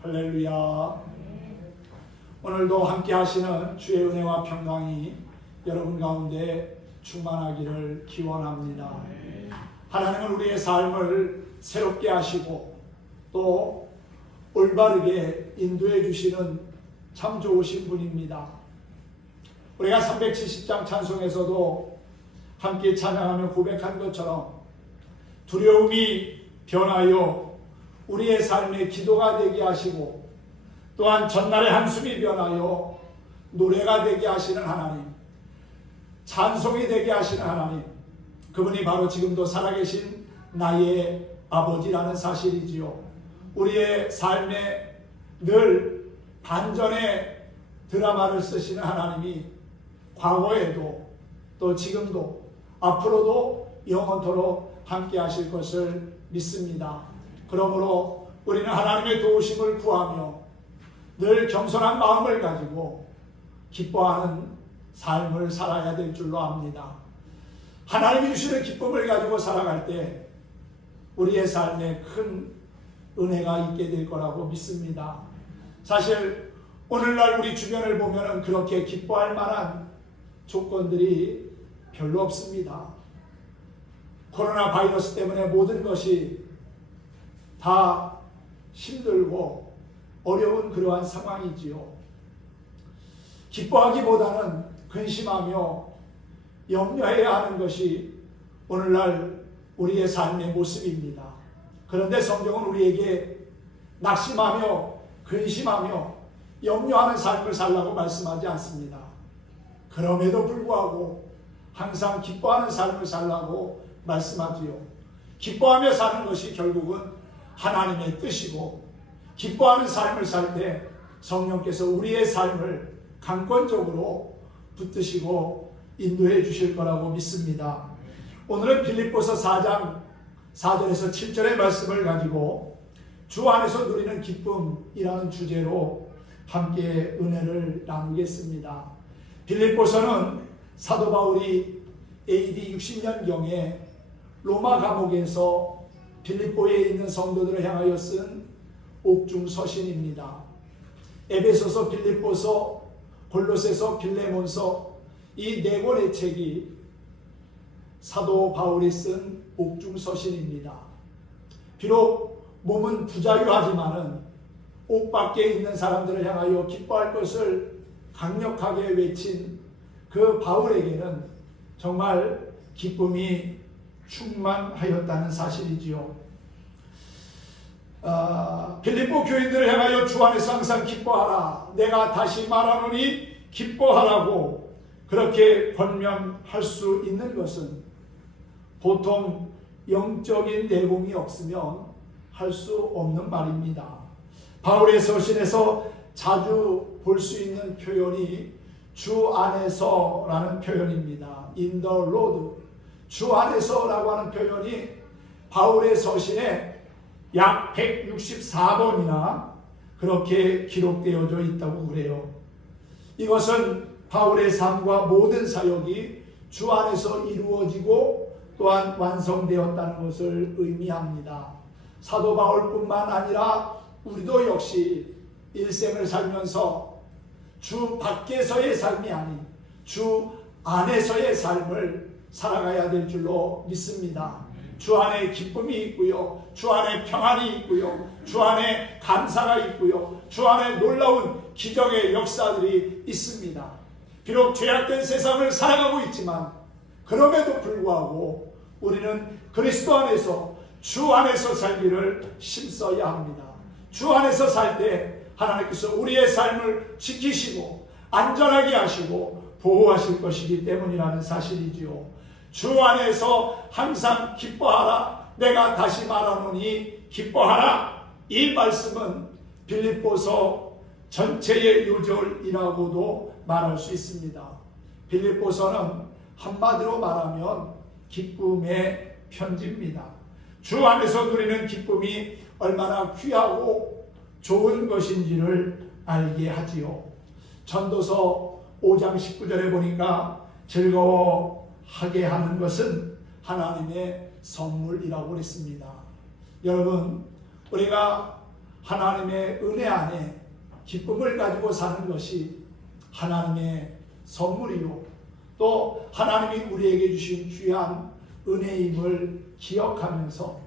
할렐루야. 오늘도 함께 하시는 주의 은혜와 평강이 여러분 가운데 충만하기를 기원합니다. 하나님은 우리의 삶을 새롭게 하시고 또 올바르게 인도해 주시는 참 좋으신 분입니다. 우리가 370장 찬송에서도 함께 찬양하며 고백한 것처럼 두려움이 변하여 우리의 삶의 기도가 되게 하시고 또한 전날의 한숨이 변하여 노래가 되게 하시는 하나님, 찬송이 되게 하시는 하나님, 그분이 바로 지금도 살아계신 나의 아버지라는 사실이지요. 우리의 삶에 늘 반전의 드라마를 쓰시는 하나님이 과거에도 또 지금도 앞으로도 영원토록 함께 하실 것을 믿습니다. 그러므로 우리는 하나님의 도우심을 구하며 늘 겸손한 마음을 가지고 기뻐하는 삶을 살아야 될 줄로 압니다. 하나님이 주시는 기쁨을 가지고 살아갈 때 우리의 삶에 큰 은혜가 있게 될 거라고 믿습니다. 사실 오늘날 우리 주변을 보면 그렇게 기뻐할 만한 조건들이 별로 없습니다. 코로나 바이러스 때문에 모든 것이 다 힘들고 어려운 그러한 상황이지요. 기뻐하기보다는 근심하며 염려해야 하는 것이 오늘날 우리의 삶의 모습입니다. 그런데 성경은 우리에게 낙심하며 근심하며 염려하는 삶을 살라고 말씀하지 않습니다. 그럼에도 불구하고 항상 기뻐하는 삶을 살라고 말씀하지요. 기뻐하며 사는 것이 결국은 하나님의 뜻이고, 기뻐하는 삶을 살 때 성령께서 우리의 삶을 강권적으로 붙드시고 인도해 주실 거라고 믿습니다. 오늘은 빌립보서 4장 4절에서 7절의 말씀을 가지고 주 안에서 누리는 기쁨이라는 주제로 함께 은혜를 나누겠습니다. 빌립보서는 사도 바울이 AD 60년경에 로마 감옥에서 빌립보에 있는 성도들을 향하여 쓴 옥중 서신입니다. 에베소서, 빌립보서, 골로새서, 빌레몬서 이 네 권의 책이 사도 바울이 쓴 옥중 서신입니다. 비록 몸은 부자유하지만은 옥 밖에 있는 사람들을 향하여 기뻐할 것을 강력하게 외친 그 바울에게는 정말 기쁨이 충만하였다는 사실이지요. 빌립보 교인들을 향하여 주 안에서 항상 기뻐하라, 내가 다시 말하노니 기뻐하라고 그렇게 권면할 수 있는 것은 보통 영적인 내공이 없으면 할 수 없는 말입니다. 바울의 서신에서 자주 볼 수 있는 표현이 주 안에서라는 표현입니다. In the Lord, 주 안에서라고 하는 표현이 바울의 서신에 약 164번이나 그렇게 기록되어져 있다고 그래요. 이것은 바울의 삶과 모든 사역이 주 안에서 이루어지고 또한 완성되었다는 것을 의미합니다. 사도 바울뿐만 아니라 우리도 역시 일생을 살면서 주 밖에서의 삶이 아닌 주 안에서의 삶을 살아가야 될 줄로 믿습니다. 주 안에 기쁨이 있고요, 주 안에 평안이 있고요, 주 안에 감사가 있고요, 주 안에 놀라운 기적의 역사들이 있습니다. 비록 죄악된 세상을 살아가고 있지만 그럼에도 불구하고 우리는 그리스도 안에서 주 안에서 살기를 힘써야 합니다. 주 안에서 살 때 하나님께서 우리의 삶을 지키시고 안전하게 하시고 보호하실 것이기 때문이라는 사실이지요. 주 안에서 항상 기뻐하라, 내가 다시 말하노니 기뻐하라. 이 말씀은 빌립보서 전체의 요절이라고도 말할 수 있습니다. 빌립보서는 한마디로 말하면 기쁨의 편지입니다. 주 안에서 누리는 기쁨이 얼마나 귀하고 좋은 것인지를 알게 하지요. 전도서 5장 19절에 보니까 즐거워하게 하는 것은 하나님의 선물이라고 그랬습니다. 여러분, 우리가 하나님의 은혜 안에 기쁨을 가지고 사는 것이 하나님의 선물이요, 또 하나님이 우리에게 주신 귀한 은혜임을 기억하면서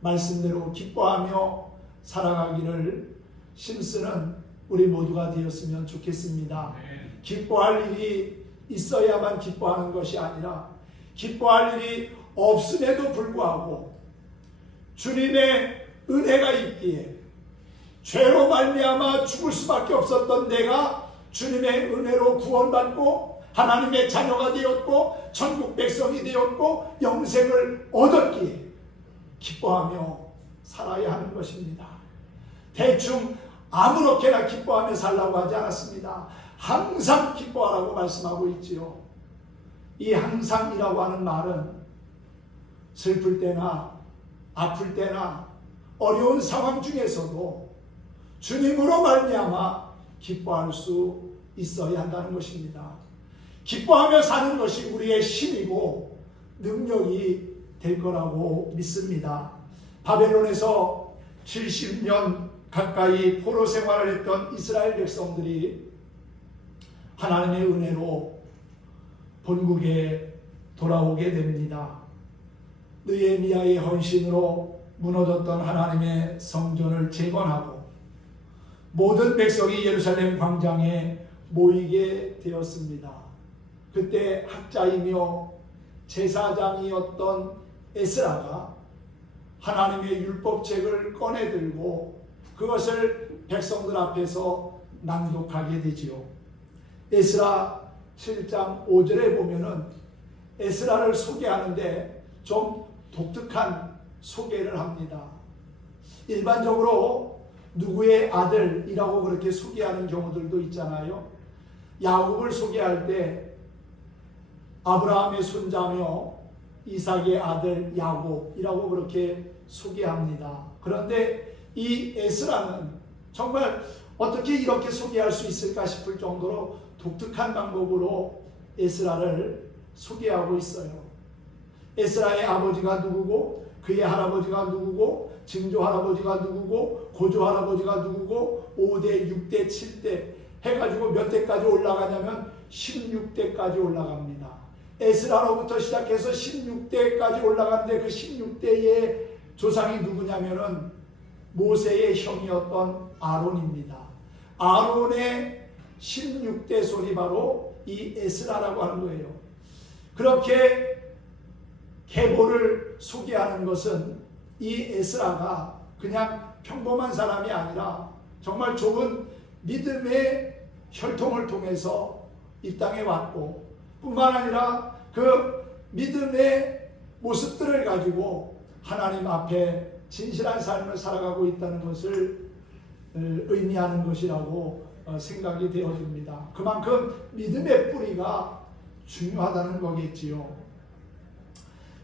말씀대로 기뻐하며 살아가기를 힘쓰는 우리 모두가 되었으면 좋겠습니다. 기뻐할 일이 있어야만 기뻐하는 것이 아니라 기뻐할 일이 없음에도 불구하고 주님의 은혜가 있기에 죄로 말미암아 죽을 수밖에 없었던 내가 주님의 은혜로 구원받고 하나님의 자녀가 되었고 천국 백성이 되었고 영생을 얻었기에 기뻐하며 살아야 하는 것입니다. 대충 아무렇게나 기뻐하며 살라고 하지 않았습니다. 항상 기뻐하라고 말씀하고 있지요. 이 항상이라고 하는 말은 슬플 때나 아플 때나 어려운 상황 중에서도 주님으로 말미암아 기뻐할 수 있어야 한다는 것입니다. 기뻐하며 사는 것이 우리의 힘이고 능력이 될 거라고 믿습니다. 바벨론에서 70년 가까이 포로 생활을 했던 이스라엘 백성들이 하나님의 은혜로 본국에 돌아오게 됩니다. 느헤미야의 헌신으로 무너졌던 하나님의 성전을 재건하고 모든 백성이 예루살렘 광장에 모이게 되었습니다. 그때 학자이며 제사장이었던 에스라가 하나님의 율법책을 꺼내들고 그것을 백성들 앞에서 낭독하게 되지요. 에스라 7장 5절에 보면은 에스라를 소개하는데 좀 독특한 소개를 합니다. 일반적으로 누구의 아들이라고 그렇게 소개하는 경우들도 있잖아요. 야곱을 소개할 때 아브라함의 손자며 이삭의 아들 야곱이라고 그렇게 소개합니다. 그런데 이 에스라는 정말 어떻게 이렇게 소개할 수 있을까 싶을 정도로 독특한 방법으로 에스라를 소개하고 있어요. 에스라의 아버지가 누구고 그의 할아버지가 누구고 증조 할아버지가 누구고 고조 할아버지가 누구고 5대, 6대, 7대 해가지고 몇 대까지 올라가냐면 16대까지 올라갑니다. 에스라로부터 시작해서 16대까지 올라가는데 그 16대의 조상이 누구냐면은 모세의 형이었던 아론입니다. 아론의 16대 손이 바로 이 에스라라고 하는 거예요. 그렇게 계보를 소개하는 것은 이 에스라가 그냥 평범한 사람이 아니라 정말 좁은 믿음의 혈통을 통해서 이 땅에 왔고 뿐만 아니라 그 믿음의 모습들을 가지고 하나님 앞에 진실한 삶을 살아가고 있다는 것을 의미하는 것이라고 생각이 되어집니다. 그만큼 믿음의 뿌리가 중요하다는 거겠지요.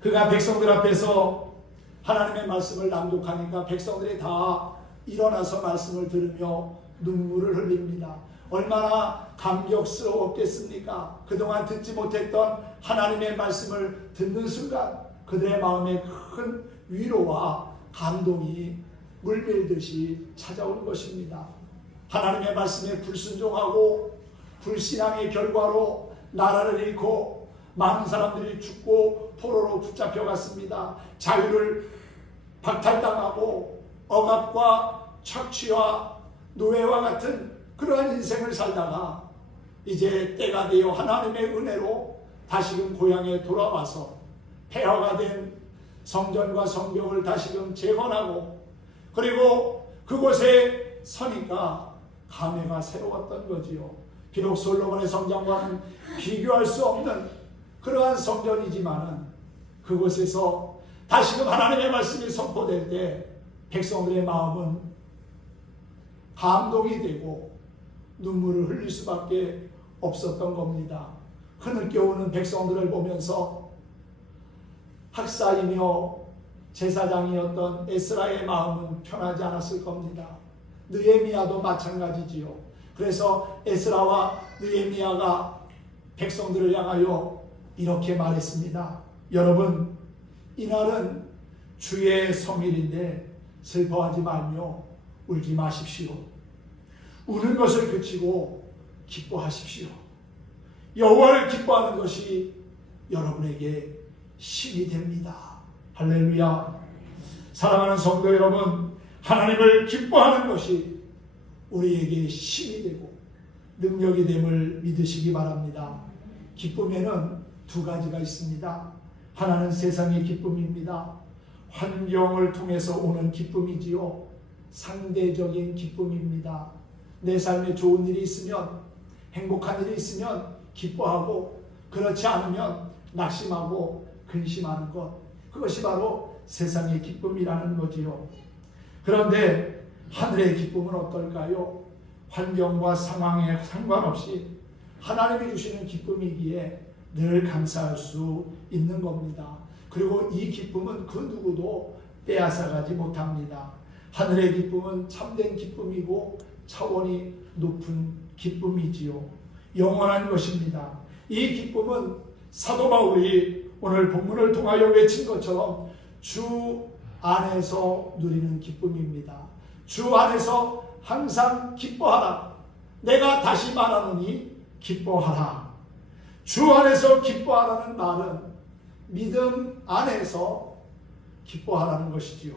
그가 백성들 앞에서 하나님의 말씀을 낭독하니까 백성들이 다 일어나서 말씀을 들으며 눈물을 흘립니다. 얼마나 감격스러웠겠습니까? 그동안 듣지 못했던 하나님의 말씀을 듣는 순간 그들의 마음에 큰 위로와 감동이 물밀듯이 찾아온 것입니다. 하나님의 말씀에 불순종하고 불신앙의 결과로 나라를 잃고 많은 사람들이 죽고 포로로 붙잡혀갔습니다. 자유를 박탈당하고 억압과 착취와 노예와 같은 그러한 인생을 살다가 이제 때가 되어 하나님의 은혜로 다시금 고향에 돌아와서 폐허가 된 성전과 성벽을 다시금 재건하고 그리고 그곳에 서니까 감회가 새로웠던 거지요. 비록 솔로몬의 성전과는 비교할 수 없는 그러한 성전이지만은 그곳에서 다시금 하나님의 말씀이 선포될 때 백성들의 마음은 감동이 되고 눈물을 흘릴 수밖에 없었던 겁니다. 흐느껴오는 백성들을 보면서 학사이며 제사장이었던 에스라의 마음은 편하지 않았을 겁니다. 느헤미야도 마찬가지지요. 그래서 에스라와 느헤미야가 백성들을 향하여 이렇게 말했습니다. 여러분, 이날은 주의 성일인데 슬퍼하지 말며 울지 마십시오. 우는 것을 그치고 기뻐하십시오. 여호와를 기뻐하는 것이 여러분에게 힘이 됩니다. 할렐루야. 사랑하는 성도 여러분, 하나님을 기뻐하는 것이 우리에게 힘이 되고 능력이 됨을 믿으시기 바랍니다. 기쁨에는 두 가지가 있습니다. 하나는 세상의 기쁨입니다. 환경을 통해서 오는 기쁨이지요. 상대적인 기쁨입니다. 내 삶에 좋은 일이 있으면, 행복한 일이 있으면 기뻐하고, 그렇지 않으면 낙심하고 근심하는 것, 그것이 바로 세상의 기쁨이라는 거지요. 그런데 하늘의 기쁨은 어떨까요? 환경과 상황에 상관없이 하나님이 주시는 기쁨이기에 늘 감사할 수 있는 겁니다. 그리고 이 기쁨은 그 누구도 빼앗아가지 못합니다. 하늘의 기쁨은 참된 기쁨이고 차원이 높은 기쁨이지요. 영원한 것입니다. 이 기쁨은 사도 바울이 오늘 본문을 통하여 외친 것처럼 주 안에서 누리는 기쁨입니다. 주 안에서 항상 기뻐하라. 내가 다시 말하노니 기뻐하라. 주 안에서 기뻐하라는 말은 믿음 안에서 기뻐하라는 것이지요.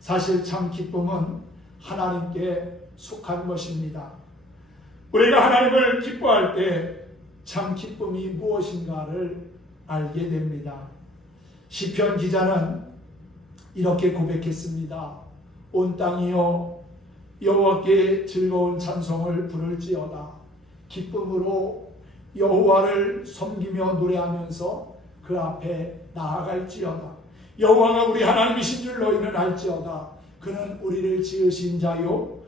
사실 참 기쁨은 하나님께 속한 것입니다. 우리가 하나님을 기뻐할 때 참 기쁨이 무엇인가를 알게 됩니다. 시편 기자는 이렇게 고백했습니다. 온 땅이여 여호와께 즐거운 찬송을 부를지어다. 기쁨으로 여호와를 섬기며 노래하면서 그 앞에 나아갈지어다. 여호와가 우리 하나님이신 줄 너희는 알지어다. 그는 우리를 지으신 자요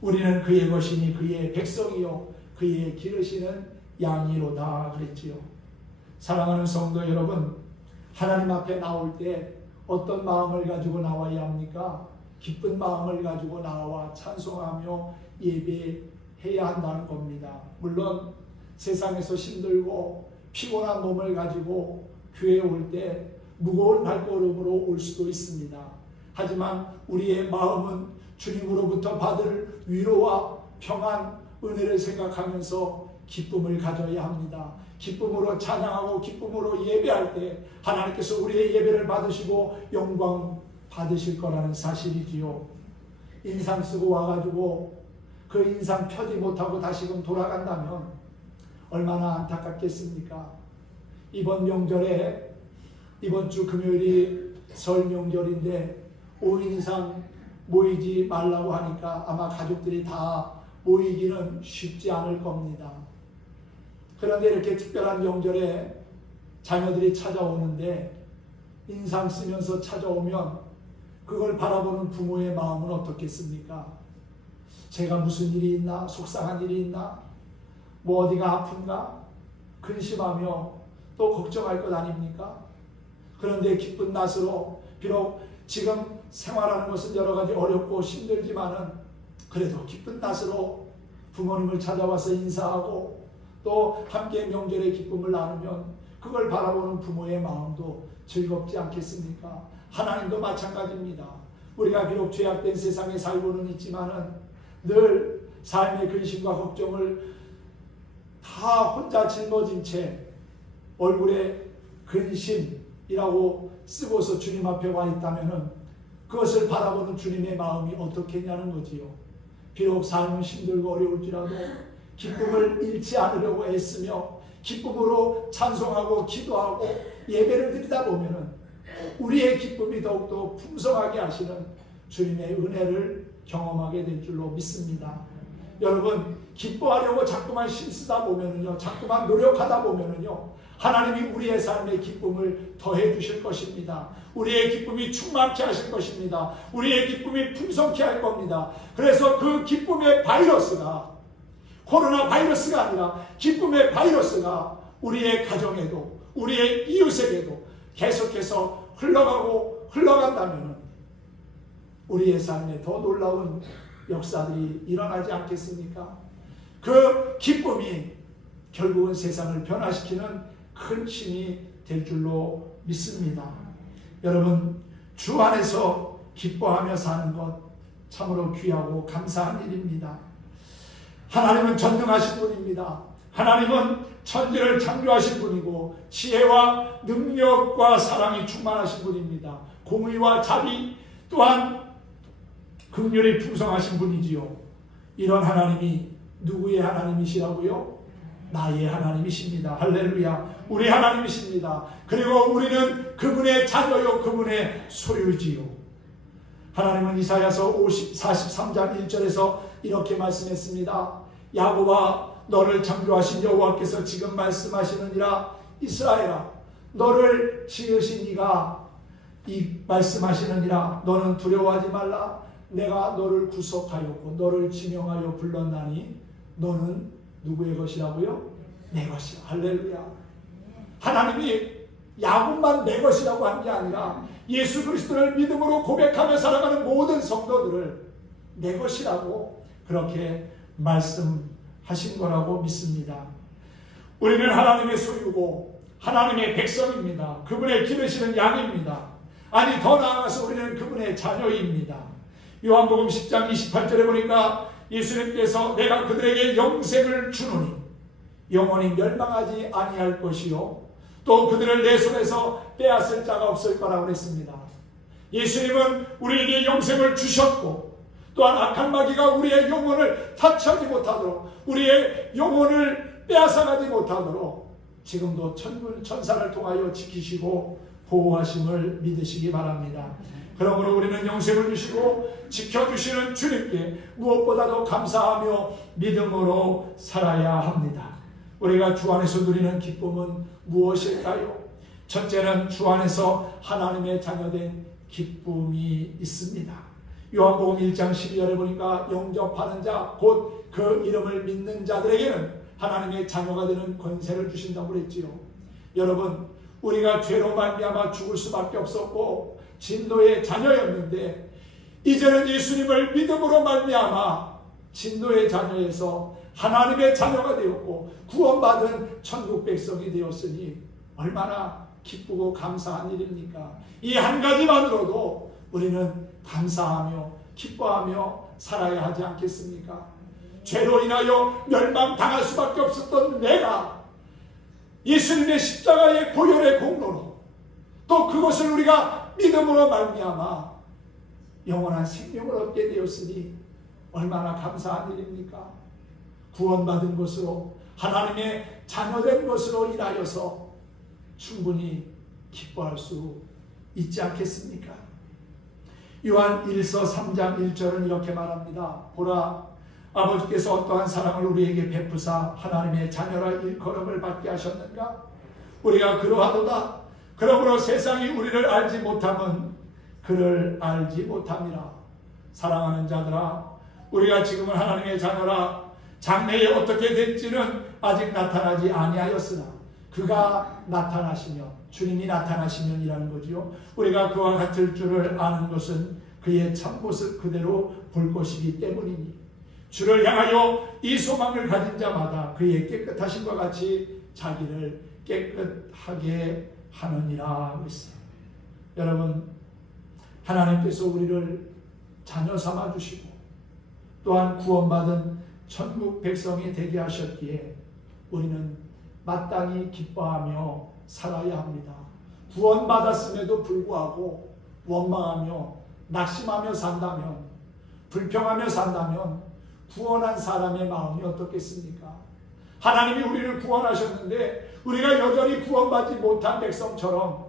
우리는 그의 것이니 그의 백성이요 그의 기르시는 양이로다 그랬지요. 사랑하는 성도 여러분, 하나님 앞에 나올 때 어떤 마음을 가지고 나와야 합니까? 기쁜 마음을 가지고 나와 찬송하며 예배해야 한다는 겁니다. 물론 세상에서 힘들고 피곤한 몸을 가지고 교회에 올 때 무거운 발걸음으로 올 수도 있습니다. 하지만 우리의 마음은 주님으로부터 받을 위로와 평안, 은혜를 생각하면서 기쁨을 가져야 합니다. 기쁨으로 찬양하고 기쁨으로 예배할 때 하나님께서 우리의 예배를 받으시고 영광 받으실 거라는 사실이지요. 인상 쓰고 와가지고 그 인상 펴지 못하고 다시금 돌아간다면 얼마나 안타깝겠습니까? 이번 명절에 이번 주 금요일이 설 명절인데 5인 이상 모이지 말라고 하니까 아마 가족들이 다 모이기는 쉽지 않을 겁니다. 그런데 이렇게 특별한 명절에 자녀들이 찾아오는데 인상 쓰면서 찾아오면 그걸 바라보는 부모의 마음은 어떻겠습니까? 제가 무슨 일이 있나? 속상한 일이 있나? 뭐 어디가 아픈가? 근심하며 또 걱정할 것 아닙니까? 그런데 기쁜 낫으로 비록 지금 생활하는 것은 여러 가지 어렵고 힘들지만은 그래도 기쁜 낫으로 부모님을 찾아와서 인사하고 또 함께 명절의 기쁨을 나누면 그걸 바라보는 부모의 마음도 즐겁지 않겠습니까? 하나님도 마찬가지입니다. 우리가 비록 죄악된 세상에 살고는 있지만은 늘 삶의 근심과 걱정을 다 혼자 짊어진 채 얼굴에 근심이라고 쓰고서 주님 앞에 와 있다면은 그것을 바라보는 주님의 마음이 어떻겠냐는 거지요. 비록 삶은 힘들고 어려울지라도 기쁨을 잃지 않으려고 애쓰며 기쁨으로 찬송하고 기도하고 예배를 드리다 보면은 우리의 기쁨이 더욱더 풍성하게 하시는 주님의 은혜를 경험하게 될 줄로 믿습니다. 여러분, 기뻐하려고 자꾸만 힘쓰다 보면은요, 자꾸만 노력하다 보면은요, 하나님이 우리의 삶에 기쁨을 더해 주실 것입니다. 우리의 기쁨이 충만케 하실 것입니다. 우리의 기쁨이 풍성케 할 겁니다. 그래서 그 기쁨의 바이러스가 코로나 바이러스가 아니라 기쁨의 바이러스가 우리의 가정에도 우리의 이웃에게도 계속해서 흘러가고 흘러간다면 우리의 삶에 더 놀라운 역사들이 일어나지 않겠습니까? 그 기쁨이 결국은 세상을 변화시키는 큰 힘이 될 줄로 믿습니다. 여러분, 주 안에서 기뻐하며 사는 것 참으로 귀하고 감사한 일입니다. 하나님은 전능하신 분입니다. 하나님은 천지를 창조하신 분이고 지혜와 능력과 사랑이 충만하신 분입니다. 공의와 자비 또한 긍휼이 풍성하신 분이지요. 이런 하나님이 누구의 하나님이시라고요? 나의 하나님이십니다. 할렐루야. 우리 하나님이십니다. 그리고 우리는 그분의 자녀요 그분의 소유지요. 하나님은 이사야서 43장 1절에서 이렇게 말씀했습니다. 야곱아 너를 창조하신 여호와께서 지금 말씀하시느니라. 이스라엘아 너를 지으신 이가 말씀하시느니라. 너는 두려워하지 말라. 내가 너를 구속하였고 너를 지명하여 불렀나니 너는 누구의 것이라고요? 내 것이라. 할렐루야. 하나님이 야곱만 내 것이라고 한 게 아니라 예수 그리스도를 믿음으로 고백하며 살아가는 모든 성도들을 내 것이라고 그렇게 말씀하신 거라고 믿습니다. 우리는 하나님의 소유고 하나님의 백성입니다. 그분의 기르시는 양입니다. 아니 더 나아가서 우리는 그분의 자녀입니다. 요한복음 10장 28절에 보니까 예수님께서 내가 그들에게 영생을 주노니 영원히 멸망하지 아니할 것이요 또 그들을 내 손에서 빼앗을 자가 없을 거라고 했습니다. 예수님은 우리에게 영생을 주셨고 또한 악한 마귀가 우리의 영혼을 타치하지 못하도록 우리의 영혼을 빼앗아가지 못하도록 지금도 천사를 통하여 지키시고 보호하심을 믿으시기 바랍니다. 그러므로 우리는 영생을 주시고 지켜주시는 주님께 무엇보다도 감사하며 믿음으로 살아야 합니다. 우리가 주 안에서 누리는 기쁨은 무엇일까요? 첫째는 주 안에서 하나님의 자녀된 기쁨이 있습니다. 요한복음 1장 12절에 보니까 영접하는 자 곧 그 이름을 믿는 자들에게는 하나님의 자녀가 되는 권세를 주신다고 그랬지요. 여러분 우리가 죄로 말미암아 죽을 수밖에 없었고 진노의 자녀였는데 이제는 예수님을 믿음으로 말미암아 진노의 자녀에서 하나님의 자녀가 되었고 구원받은 천국 백성이 되었으니 얼마나 기쁘고 감사한 일입니까? 이 한 가지만으로도 우리는 감사하며 기뻐하며 살아야 하지 않겠습니까? 죄로 인하여 멸망당할 수밖에 없었던 내가 예수님의 십자가의 보혈의 공로로 또 그것을 우리가 믿음으로 말미암아 영원한 생명을 얻게 되었으니 얼마나 감사한 일입니까? 구원받은 것으로 하나님의 자녀된 것으로 인하여서 충분히 기뻐할 수 있지 않겠습니까? 요한 1서 3장 1절은 이렇게 말합니다. 보라 아버지께서 어떠한 사랑을 우리에게 베푸사 하나님의 자녀라 일컬음을 받게 하셨는가? 우리가 그러하도다. 그러므로 세상이 우리를 알지 못함은 그를 알지 못함이라. 사랑하는 자들아 우리가 지금은 하나님의 자녀라. 장래에 어떻게 될지는 아직 나타나지 아니하였으나 그가 나타나시면 주님이 나타나시면이라는 거지요. 우리가 그와 같을 줄을 아는 것은 그의 참모습 그대로 볼 것이기 때문이니 주를 향하여 이 소망을 가진 자마다 그의 깨끗하심과 같이 자기를 깨끗하게 하느니라 했어요. 여러분 하나님께서 우리를 자녀 삼아 주시고 또한 구원받은 천국 백성이 되게 하셨기에 우리는 마땅히 기뻐하며 살아야 합니다. 구원받았음에도 불구하고 원망하며 낙심하며 산다면 불평하며 산다면 구원한 사람의 마음이 어떻겠습니까? 하나님이 우리를 구원하셨는데 우리가 여전히 구원받지 못한 백성처럼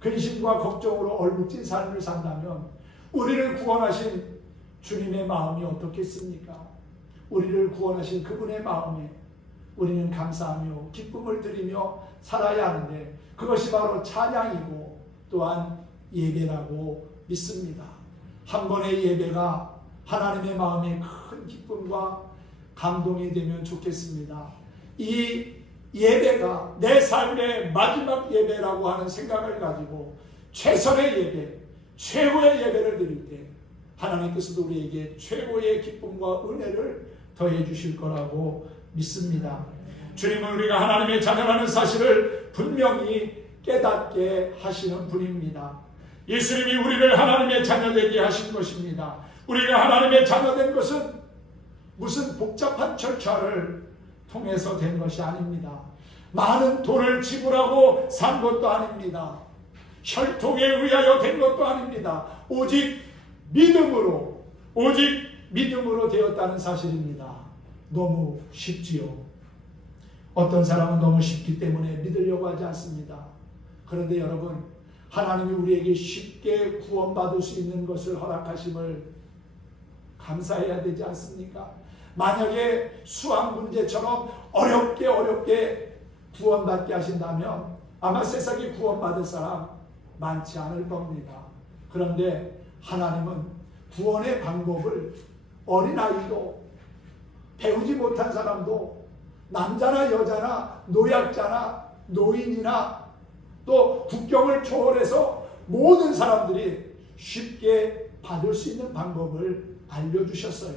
근심과 걱정으로 얼룩진 삶을 산다면 우리를 구원하신 주님의 마음이 어떻겠습니까? 우리를 구원하신 그분의 마음에 우리는 감사하며 기쁨을 드리며 살아야 하는데 그것이 바로 찬양이고 또한 예배라고 믿습니다. 한 번의 예배가 하나님의 마음에 큰 기쁨과 감동이 되면 좋겠습니다. 이 예배가 내 삶의 마지막 예배라고 하는 생각을 가지고 최선의 예배, 최고의 예배를 드릴 때 하나님께서도 우리에게 최고의 기쁨과 은혜를 더해 주실 거라고 믿습니다. 주님은 우리가 하나님의 자녀라는 사실을 분명히 깨닫게 하시는 분입니다. 예수님이 우리를 하나님의 자녀 되게 하신 것입니다. 우리가 하나님의 자녀된 것은 무슨 복잡한 절차를 통해서 된 것이 아닙니다. 많은 돈을 지불하고 산 것도 아닙니다. 혈통에 의하여 된 것도 아닙니다. 오직 믿음으로 되었다는 사실입니다. 너무 쉽지요. 어떤 사람은 너무 쉽기 때문에 믿으려고 하지 않습니다. 그런데 여러분, 하나님이 우리에게 쉽게 구원받을 수 있는 것을 허락하심을 감사해야 되지 않습니까? 만약에 수학 문제처럼 어렵게 구원받게 하신다면 아마 세상에 구원받을 사람 많지 않을 겁니다. 그런데 하나님은 구원의 방법을 어린아이도 배우지 못한 사람도 남자나 여자나 노약자나 노인이나 또 국경을 초월해서 모든 사람들이 쉽게 받을 수 있는 방법을 알려주셨어요.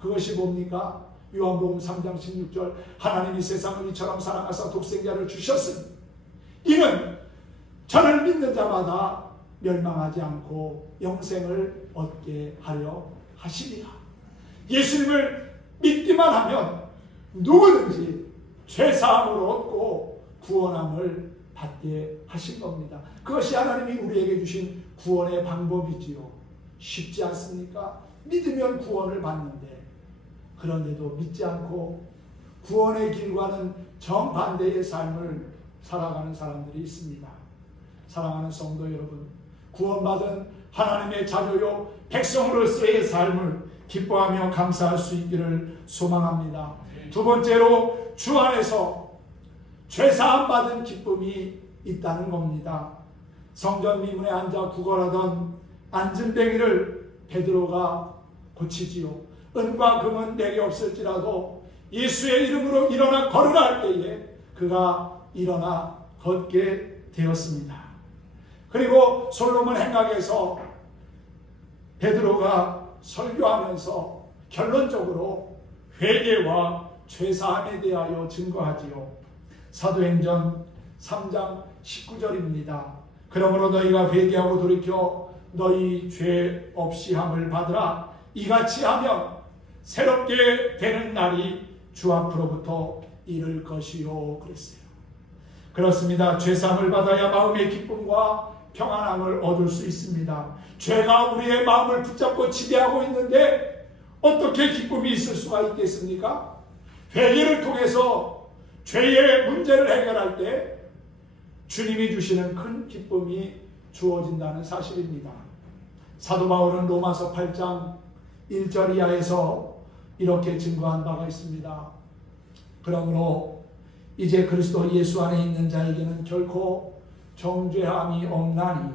그것이 뭡니까? 요한복음 3장 16절 하나님이 세상을 이처럼 사랑하사 독생자를 주셨으니 이는 저를 믿는 자마다 멸망하지 않고 영생을 얻게 하려 하시리라. 예수님을 믿기만 하면 누구든지 죄사함을 얻고 구원함을 받게 하신 겁니다. 그것이 하나님이 우리에게 주신 구원의 방법이지요. 쉽지 않습니까? 믿으면 구원을 받는데, 그런데도 믿지 않고 구원의 길과는 정반대의 삶을 살아가는 사람들이 있습니다. 사랑하는 성도 여러분, 구원받은 하나님의 자녀요 백성으로서의 삶을 기뻐하며 감사할 수 있기를 소망합니다. 두 번째로, 주 안에서 죄사함 받은 기쁨이 있다는 겁니다. 성전 미문에 앉아 구걸하던 안진뱅이를 베드로가 고치지요. 은과 금은 내게 없을지라도 예수의 이름으로 일어나 걸으라 할 때에 그가 일어나 걷게 되었습니다. 그리고 솔로몬 행각에서 베드로가 설교하면서 결론적으로 회개와 죄사함에 대하여 증거하지요. 사도행전 3장 19절입니다. 그러므로 너희가 회개하고 돌이켜 너희 죄 없이 함을 받으라. 이같이 하면 새롭게 되는 날이 주 앞으로부터 이를 것이요. 그랬어요. 그렇습니다. 죄사함을 받아야 마음의 기쁨과 평안함을 얻을 수 있습니다. 죄가 우리의 마음을 붙잡고 지배하고 있는데 어떻게 기쁨이 있을 수가 있겠습니까? 회개를 통해서 죄의 문제를 해결할 때 주님이 주시는 큰 기쁨이 주어진다는 사실입니다. 사도 바울은 로마서 8장 1절 이하에서 이렇게 증거한 바가 있습니다. 그러므로 이제 그리스도 예수 안에 있는 자에게는 결코 정죄함이 없나니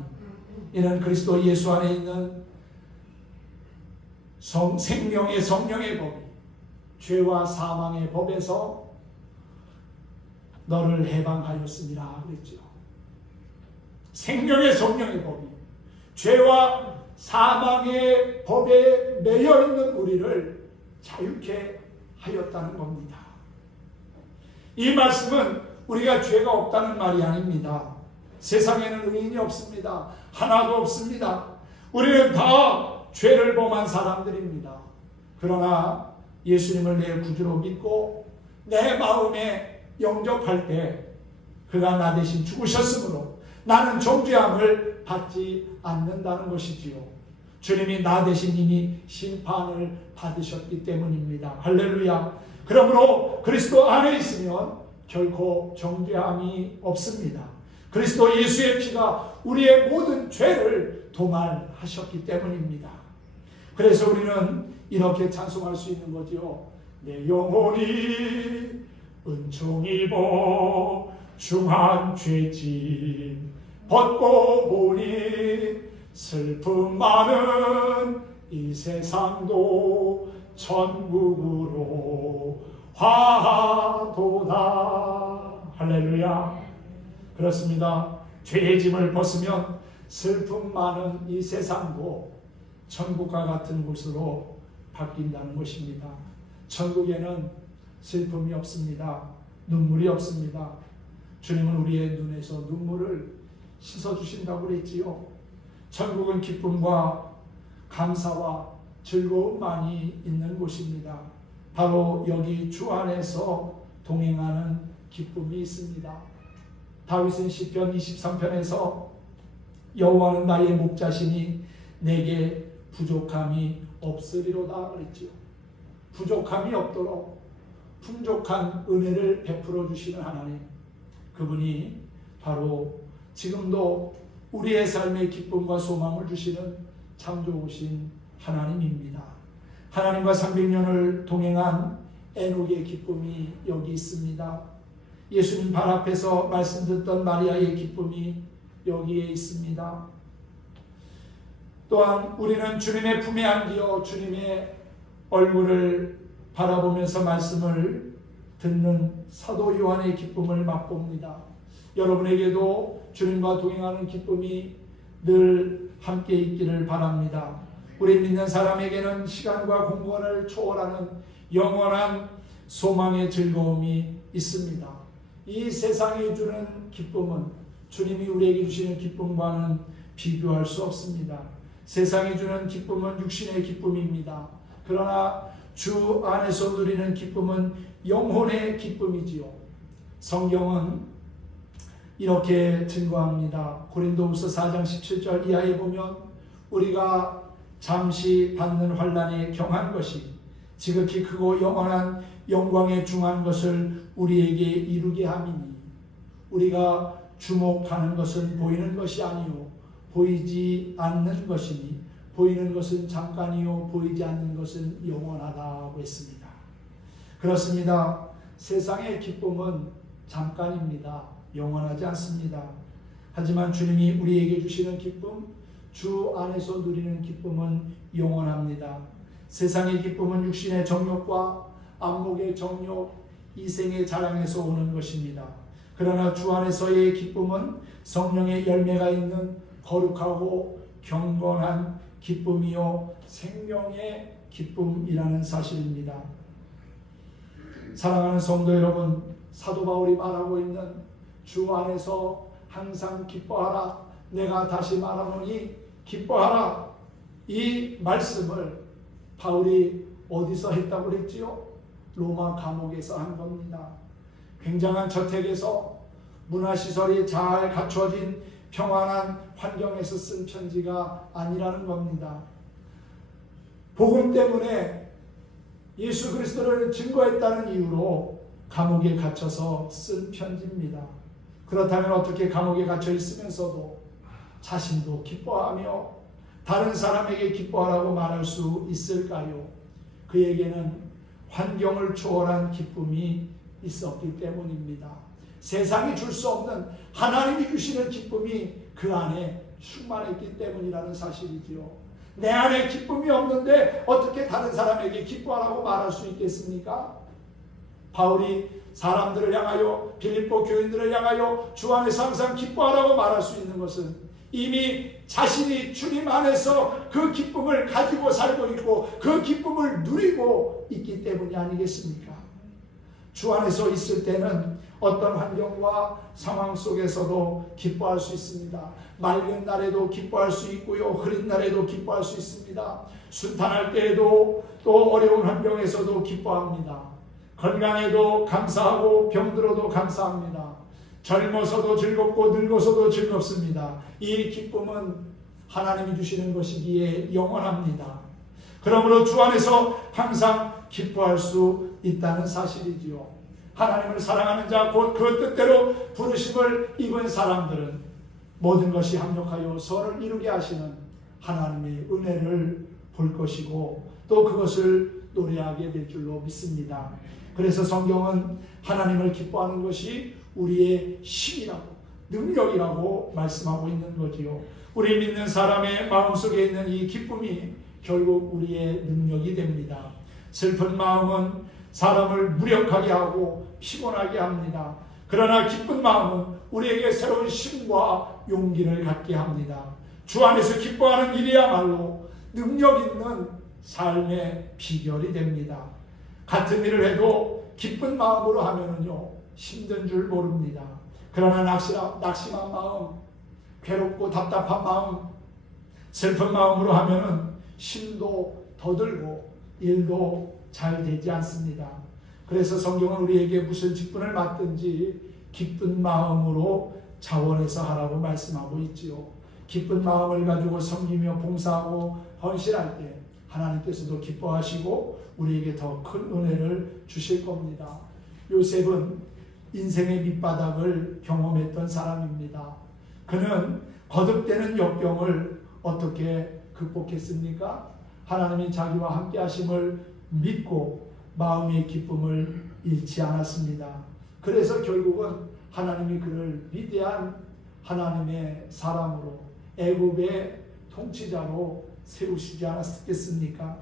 이는 그리스도 예수 안에 있는 생명의 성령의 법이 죄와 사망의 법에서 너를 해방하였습니다. 그랬죠. 생명의 성령의 법이 죄와 사망의 법에 매여 있는 우리를 자유케 하였다는 겁니다. 이 말씀은 우리가 죄가 없다는 말이 아닙니다. 세상에는 의인이 없습니다. 하나도 없습니다. 우리는 다 죄를 범한 사람들입니다. 그러나 예수님을 내 구주로 믿고 내 마음에 영접할 때 그가 나 대신 죽으셨으므로 나는 정죄함을 받지 않는다는 것이지요. 주님이 나 대신 이미 심판을 받으셨기 때문입니다. 할렐루야. 그러므로 그리스도 안에 있으면 결코 정죄함이 없습니다. 그리스도 예수의 피가 우리의 모든 죄를 도말하셨기 때문입니다. 그래서 우리는 이렇게 찬송할 수 있는 거죠. 내 영혼이 은총 입어 중한 죄짐 벗고 보니 슬픔 많은 이 세상도 천국으로 화도다. 할렐루야. 그렇습니다. 죄의 짐을 벗으면 슬픔 많은 이 세상도 천국과 같은 곳으로 바뀐다는 것입니다. 천국에는 슬픔이 없습니다. 눈물이 없습니다. 주님은 우리의 눈에서 눈물을 씻어주신다고 그랬지요. 천국은 기쁨과 감사와 즐거움만이 있는 곳입니다. 바로 여기 주 안에서 동행하는 기쁨이 있습니다. 다윗은 시편 23편에서 여호와는 나의 목자시니 내게 부족함이 없으리로다 그랬지요. 부족함이 없도록 풍족한 은혜를 베풀어 주시는 하나님, 그분이 바로 지금도 우리의 삶의 기쁨과 소망을 주시는 참 좋으신 하나님입니다. 하나님과 300년을 동행한 에녹의 기쁨이 여기 있습니다. 예수님 발 앞에서 말씀 듣던 마리아의 기쁨이 여기에 있습니다. 또한 우리는 주님의 품에 안기어 주님의 얼굴을 바라보면서 말씀을 듣는 사도 요한의 기쁨을 맛봅니다. 여러분에게도 주님과 동행하는 기쁨이 늘 함께 있기를 바랍니다. 우리 믿는 사람에게는 시간과 공간을 초월하는 영원한 소망의 즐거움이 있습니다. 이 세상이 주는 기쁨은 주님이 우리에게 주시는 기쁨과는 비교할 수 없습니다. 세상이 주는 기쁨은 육신의 기쁨입니다. 그러나 주 안에서 누리는 기쁨은 영혼의 기쁨이지요. 성경은 이렇게 증거합니다. 고린도후서 4장 17절 이하에 보면 우리가 잠시 받는 환난에 경한 것이 지극히 크고 영원한 영광에 중한 것을 우리에게 이루게 함이니 우리가 주목하는 것은 보이는 것이 아니요 보이지 않는 것이니 보이는 것은 잠깐이요 보이지 않는 것은 영원하다고 했습니다. 그렇습니다. 세상의 기쁨은 잠깐입니다. 영원하지 않습니다. 하지만 주님이 우리에게 주시는 기쁨, 주 안에서 누리는 기쁨은 영원합니다. 세상의 기쁨은 육신의 정욕과 안목의 정욕, 이생의 자랑에서 오는 것입니다. 그러나 주 안에서의 기쁨은 성령의 열매가 있는 거룩하고 경건한 기쁨이요 생명의 기쁨이라는 사실입니다. 사랑하는 성도 여러분, 사도 바울이 말하고 있는 주 안에서 항상 기뻐하라, 내가 다시 말하노니 기뻐하라, 이 말씀을 바울이 어디서 했다고 그랬지요? 로마 감옥에서 한 겁니다. 굉장한 저택에서 문화시설이 잘 갖춰진 평안한 환경에서 쓴 편지가 아니라는 겁니다. 복음 때문에 예수 그리스도를 증거했다는 이유로 감옥에 갇혀서 쓴 편지입니다. 그렇다면 어떻게 감옥에 갇혀 있으면서도 자신도 기뻐하며 다른 사람에게 기뻐하라고 말할 수 있을까요? 그에게는 환경을 초월한 기쁨이 있었기 때문입니다. 세상이 줄 수 없는 하나님이 주시는 기쁨이 그 안에 충만했기 때문이라는 사실이지요. 내 안에 기쁨이 없는데 어떻게 다른 사람에게 기뻐하라고 말할 수 있겠습니까? 바울이 사람들을 향하여, 빌립보 교인들을 향하여 주 안에서 항상 기뻐하라고 말할 수 있는 것은 이미 자신이 주님 안에서 그 기쁨을 가지고 살고 있고 그 기쁨을 누리고 있기 때문이 아니겠습니까? 주 안에서 있을 때는 어떤 환경과 상황 속에서도 기뻐할 수 있습니다. 맑은 날에도 기뻐할 수 있고요, 흐린 날에도 기뻐할 수 있습니다. 순탄할 때에도 또 어려운 환경에서도 기뻐합니다. 건강에도 감사하고 병들어도 감사합니다. 젊어서도 즐겁고 늙어서도 즐겁습니다. 이 기쁨은 하나님이 주시는 것이기에 영원합니다. 그러므로 주 안에서 항상 기뻐할 수 있다는 사실이지요. 하나님을 사랑하는 자, 곧 그 뜻대로 부르심을 입은 사람들은 모든 것이 합력하여 서로를 이루게 하시는 하나님의 은혜를 볼 것이고 또 그것을 노래하게 될 줄로 믿습니다. 그래서 성경은 하나님을 기뻐하는 것이 우리의 힘이라고, 능력이라고 말씀하고 있는 거지요. 우리 믿는 사람의 마음속에 있는 이 기쁨이 결국 우리의 능력이 됩니다. 슬픈 마음은 사람을 무력하게 하고 피곤하게 합니다. 그러나 기쁜 마음은 우리에게 새로운 힘과 용기를 갖게 합니다. 주 안에서 기뻐하는 일이야말로 능력 있는 삶의 비결이 됩니다. 같은 일을 해도 기쁜 마음으로 하면은요 힘든 줄 모릅니다. 그러나 낙심한 마음, 괴롭고 답답한 마음, 슬픈 마음으로 하면은 힘도 더들고 일도 잘 되지 않습니다. 그래서 성경은 우리에게 무슨 직분을 맡든지 기쁜 마음으로 자원해서 하라고 말씀하고 있지요. 기쁜 마음을 가지고 섬기며 봉사하고 헌신할 때 하나님께서도 기뻐하시고 우리에게 더 큰 은혜를 주실 겁니다. 요셉은 인생의 밑바닥을 경험했던 사람입니다. 그는 거듭되는 역경을 어떻게 극복했습니까? 하나님이 자기와 함께 하심을 믿고 마음의 기쁨을 잃지 않았습니다. 그래서 결국은 하나님이 그를 위대한 하나님의 사람으로 애굽의 통치자로 세우시지 않았겠습니까?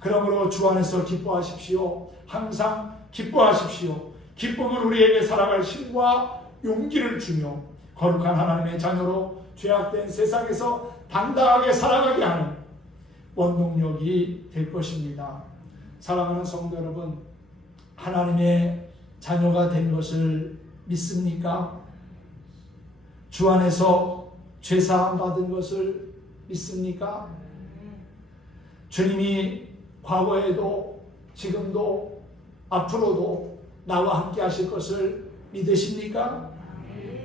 그러므로 주 안에서 기뻐하십시오. 항상 기뻐하십시오. 기쁨은 우리에게 살아갈 힘과 용기를 주며 거룩한 하나님의 자녀로 죄악된 세상에서 당당하게 살아가게 하는 원동력이 될 것입니다. 사랑하는 성도 여러분, 하나님의 자녀가 된 것을 믿습니까? 주 안에서 죄사함 받은 것을 믿습니까? 주님이 과거에도 지금도 앞으로도 나와 함께 하실 것을 믿으십니까?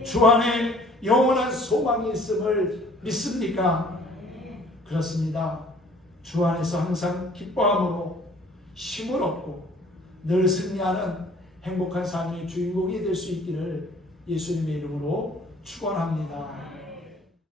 주 안에 영원한 소망이 있음을 믿습니까? 그렇습니다. 주 안에서 항상 기뻐함으로 힘을 얻고 늘 승리하는 행복한 삶의 주인공이 될 수 있기를 예수님의 이름으로 축원합니다.